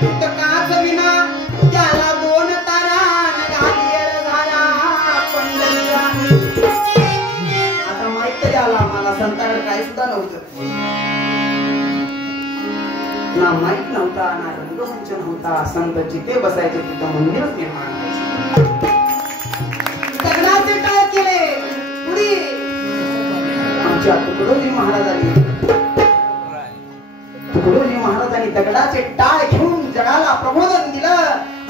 तुटकाच विना त्याला दोन तारा घालियल झाला पंढरीला. आता माहित तरी आला मला संतांकडे काही सुद्धा नव्हतं ना, माहित नव्हता ना रंगमंच नव्हता. संत जिथे बसायचे तिथं मंदिरच निर्माण व्हायचे. दगडाचे टाळ केले पुढे आमच्या तुकडोजी महाराजांनी दगडाचे टाळ घेऊन जगाला प्रबोधन दिलं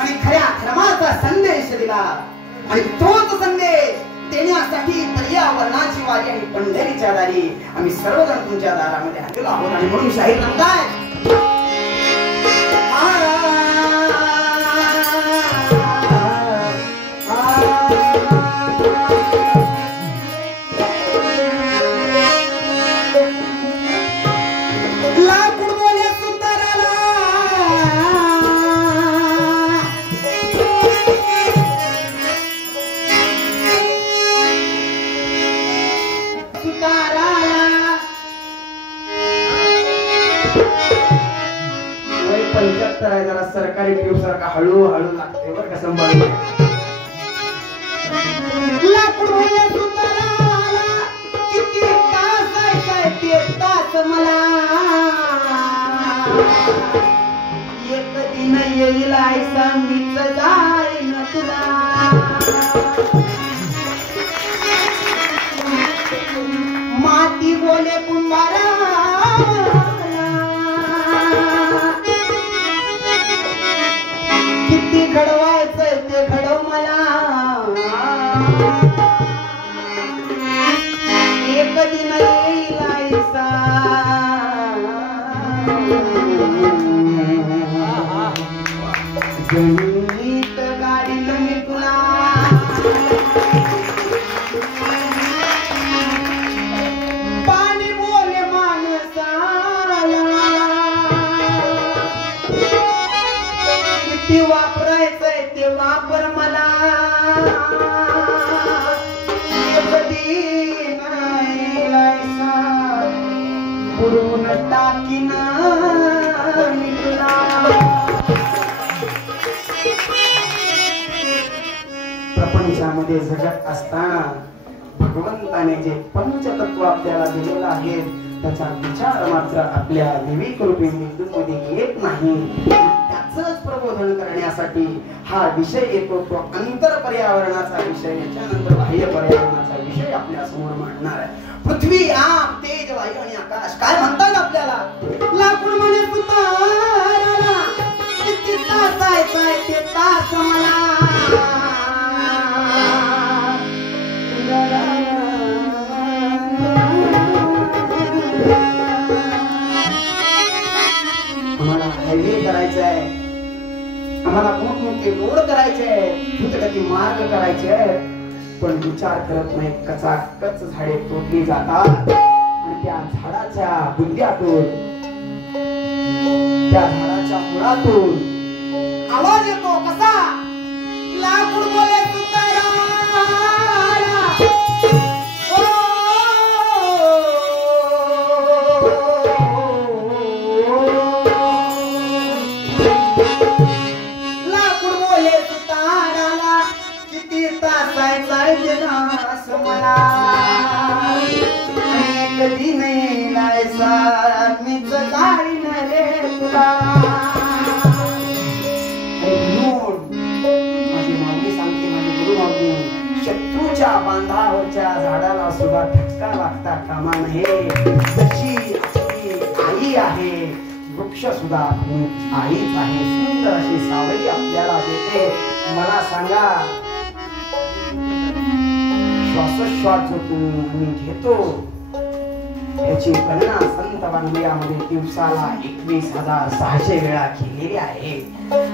आणि खऱ्या धर्माचा संदेश दिला. आणि तोच संदेश देण्यासाठी पर्यावरणाची वारी आणि पंढरीच्या दारी आम्ही सर्वजण तुमच्या दारामध्ये आलेलो आहोत. आणि म्हणून शाहीर म्हणताय जरा सरकारी ट्यूब सारखा हळूहळू लागते बरं का सांभाळून. किती तास ते तास मला एक दिन येईल ऐसा मीच जाईन तुला. माती बोले कुंभारा किती घडवायचंय ते घडव मला. एक दिन येईल ऐसा गणित गाडील मी तुला. पाणी बोले माणसाला किती वापरायचंय ते वापर मला. बुडवून टाकीन मी तुला. प्रपंचामध्ये जगत असताना भगवंताने जे पंचतत्व आपल्याला दिलेलं आहे त्याचा विचार मात्र आपल्या विवेक रूपी मेंदूमध्ये येत नाही. त्याचंच प्रबोधन करण्यासाठी हा विषय येतो. तो अंतर पर्यावरणाचा विषय, याच्यानंतर बाह्य पर्यावरणाचा विषय आपल्या समोर मांडणार आहे. पृथ्वी, आप, तेज, वायू आणि आकाश काय म्हणतात आपल्याला. लाकूड म्हणे तुताराला किती तास आहे ते तास मला. आम्हाला हायवे करायचा आहे, आम्हाला मोठमोठे रोड करायचे आहे, द्रुतगती मार्ग करायचे आहे, पण विचार करत नाही. कचाकच झाडे तोडली जातात आणि त्या झाडाच्या बुंद्यातून, त्या झाडाच्या मुळातून आवाज येतो कसा. लाकूड बोले तुतारा कधी नाही लायसा मीच जाईन रे तुला. माझी माऊली सांगते, माझी गुरु माऊली, शत्रूच्या बांधावरच्या झाडाला सुद्धा धक्का लागता कामा नये. जशी आपली आई आहे, वृक्ष सुद्धा आईच आहे. सुंदर अशी सावली आपल्याला देते. मला सांगा, श्वासोश्वास जो तुम्ही घेतो याची गणना संत वाङ्मयामध्ये दिवसाला 21,600 वेळा केलेली आहे.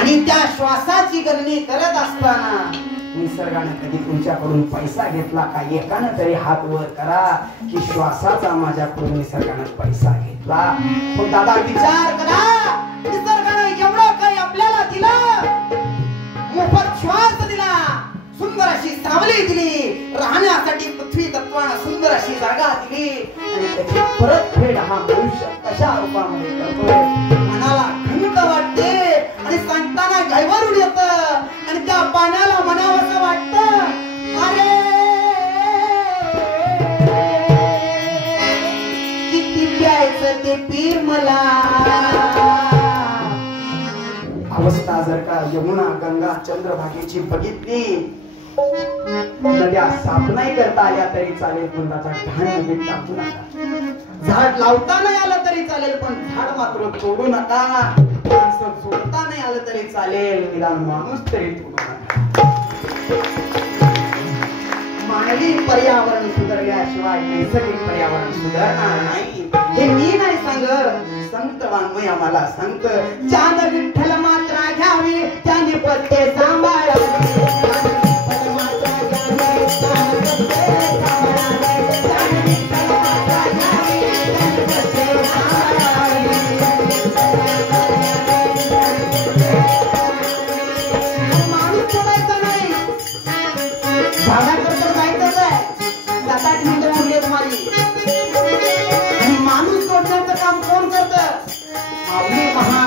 आणि त्या श्वासाची गणनी करत असताना निसर्गाने कधी तुमच्याकडून पैसा घेतला का? एकानं तरी हात वर करा की श्वासाचा माझ्याकडून निसर्गाने पैसा घेतला. पण दादा विचार करा, निसर्गाने एवढं काही आपल्याला दिलं, मोफत श्वास दिला, सुंदर अशी सावली दिली, राहण्यासाठी पृथ्वी तत्वानं सुंदर अशी जागा दिली, आणि त्याची परतफेड हा मनुष्य कशा रूपामध्ये करतोय. मनाला खंत वाटते अवस्था जर का यमुना गंगा चंद्रभागेची बघितली, नद्या साफ नाही करता आल्या तरी चालेल, पण त्याचा घाण नदीत टाकू नका. झाड लावता नाही आलं तरी चालेल, पण झाड मात्र तोडू नका. माणसं जोडता नाही आलं तरी चालेल, निदान माणूस तरी तोडू नका. मानवी पर्यावरण सुधारल्याशिवाय नैसर्गिक पर्यावरण सुधारणार नाही. हे मी नाही सांगत, संत वाङ्मय आम्हाला सांगत. चांद विठ्ठल मात्रा घ्यावी, त्याने पत्ते सांभाळावे.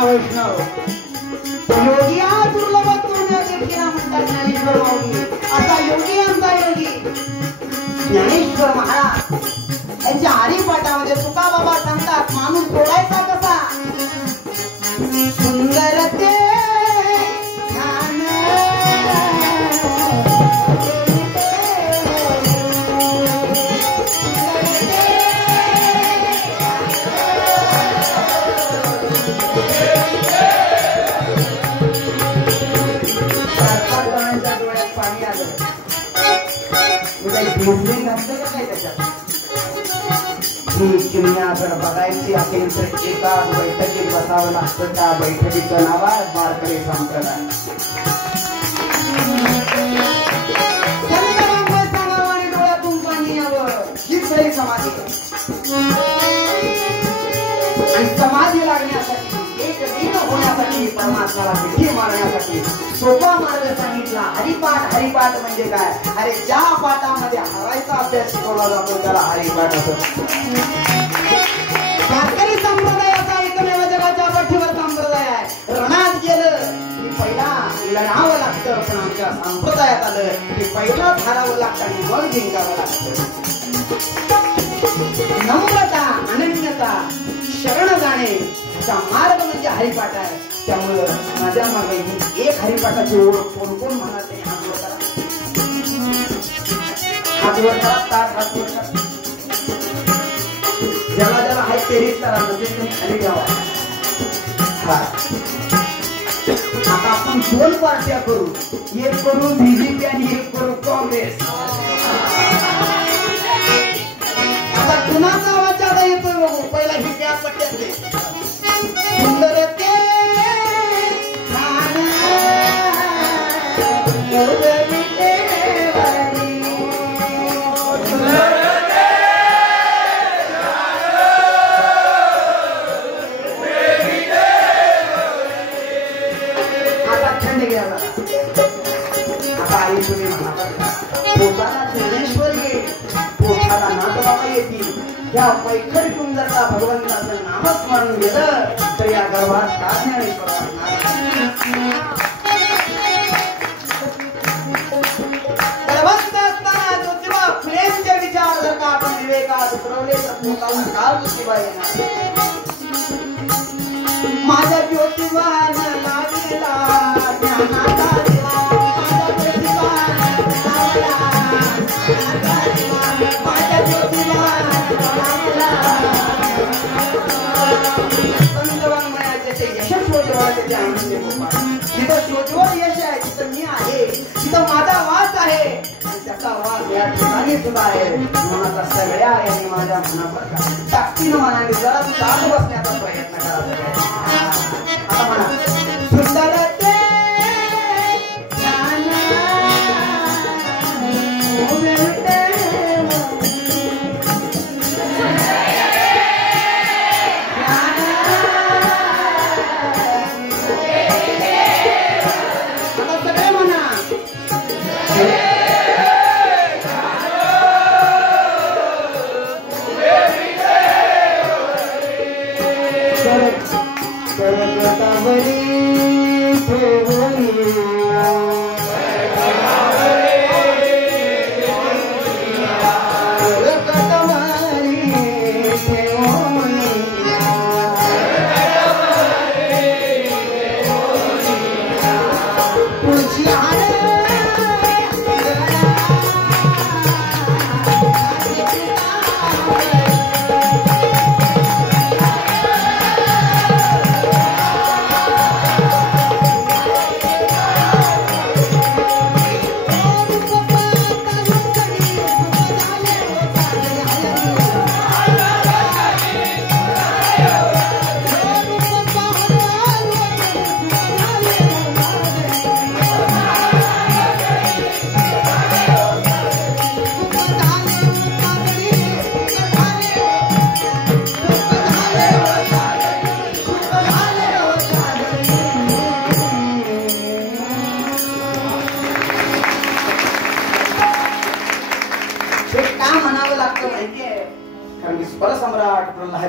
वैष्णव योगी दुर्लभ म्हणतात ज्ञानेश्वर माऊली. असा योगी आमचा योगी ज्ञानेश्वर महाराज यांच्या हरिपाठामध्ये तुका बाबा सांगतात, माणूस जोडायचा कसा. सुंदर ते जर बघायची असेल तर एका बैठकीत बसावं लागतं. त्या बैठकीचं नाव आहे वारकरी संप्रदाय. डोळ्यातून पाणी यावं हीच खरी समाधी. आणि समाधी लागण्यासाठी, एक दिन होण्यासाठी, परमात्म्याला मिठी मारण्यासाठी सोपा मार्ग सांगितला हरिपाठ. हरिपाठ म्हणजे काय? अरे ज्या पाठामध्ये हरायचा अभ्यास शिकवला जातो त्याला हरिपाठ असतो. वारकरी संप्रदायाचा एकमेव जगाच्या पाठीवर संप्रदाय आहे. रणात गेलं की पहिला लढावं लागतं, पण आमच्या संप्रदायात आलं की पहिला हारावं लागतं आणि मग जिंकावं लागतं. नम्रता, अनन्यता, शरण जाणे याचा मार्ग म्हणजे हरिपाठ आहे. त्यामुळं माझ्या मागे एक हरिपाठाची ओळख कोण कोण म्हणत नाही. हात वर करा, ताट हात वर करा. ज्याला ज्याला हात तेरीच करा, म्हणजे तुम्ही खाली घ्यावा. आता आपण दोन पार्ट्या करू, एक करू बीजेपी आणि एक करू काँग्रेस. आता कुणाचा आवाज जादा येतोय बघू. पहिला ही क्या पट्ट्यातले सुंदर ते या पैठणीतून जर का भगवंताचं नामस्मरण गेलं तर या गर्भात का ज्ञानेश्वर गर्भस्थ असताना ज्योतिबा फुलेंचे विचार जर का आपण विवेकात उतरवले तर पोटाला काल ज्योतिबा येणार. माझ्या ज्योतिबानं लागला ज्ञानाचा दिवा, माझ्या ज्योतिबा जिथं शोधवर यश आहे तिथं मी आहे, तिथं माझा वास आहे आणि त्याचा वास या ठिकाणी सुद्धा आहे. मनाचा सगळ्या यांनी माझ्या मनावर ताकदीनं मनाने जरा ताट बसण्याचा प्रयत्न करा. आता म्हणा सुंदर ते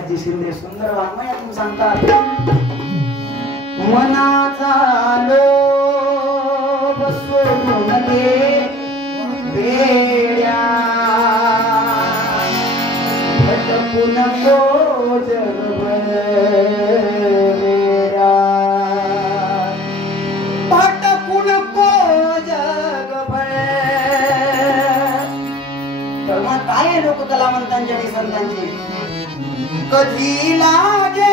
शहाजी शिंदे सुंदर वाङ्मयातून सांगतात, मनाचा लोभ सोडून दे वेड्या, भटकू नको जगभर वेड्या, भटकू नको जगभर. तर मग काय लोक कलावंतांची आणि संतांची कधी लागे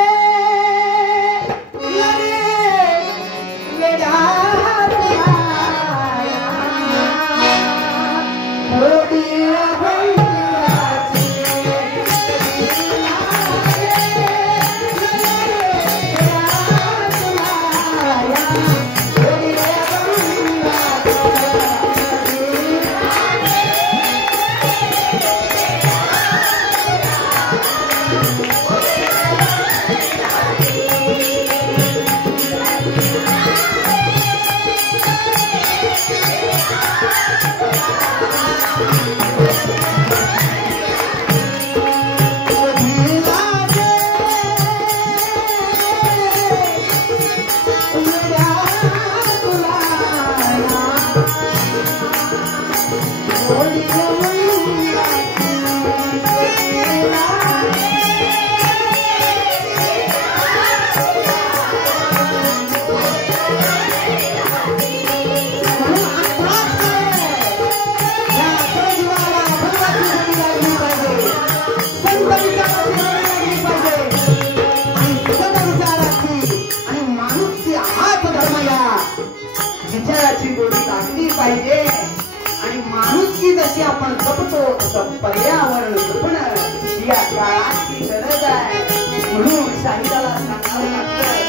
पाहिजे. आणि माणुसकी जशी आपण जपतो तसं पर्यावरण जपणं या काळाची गरज आहे. म्हणून साहित्याला सांगावं लागतं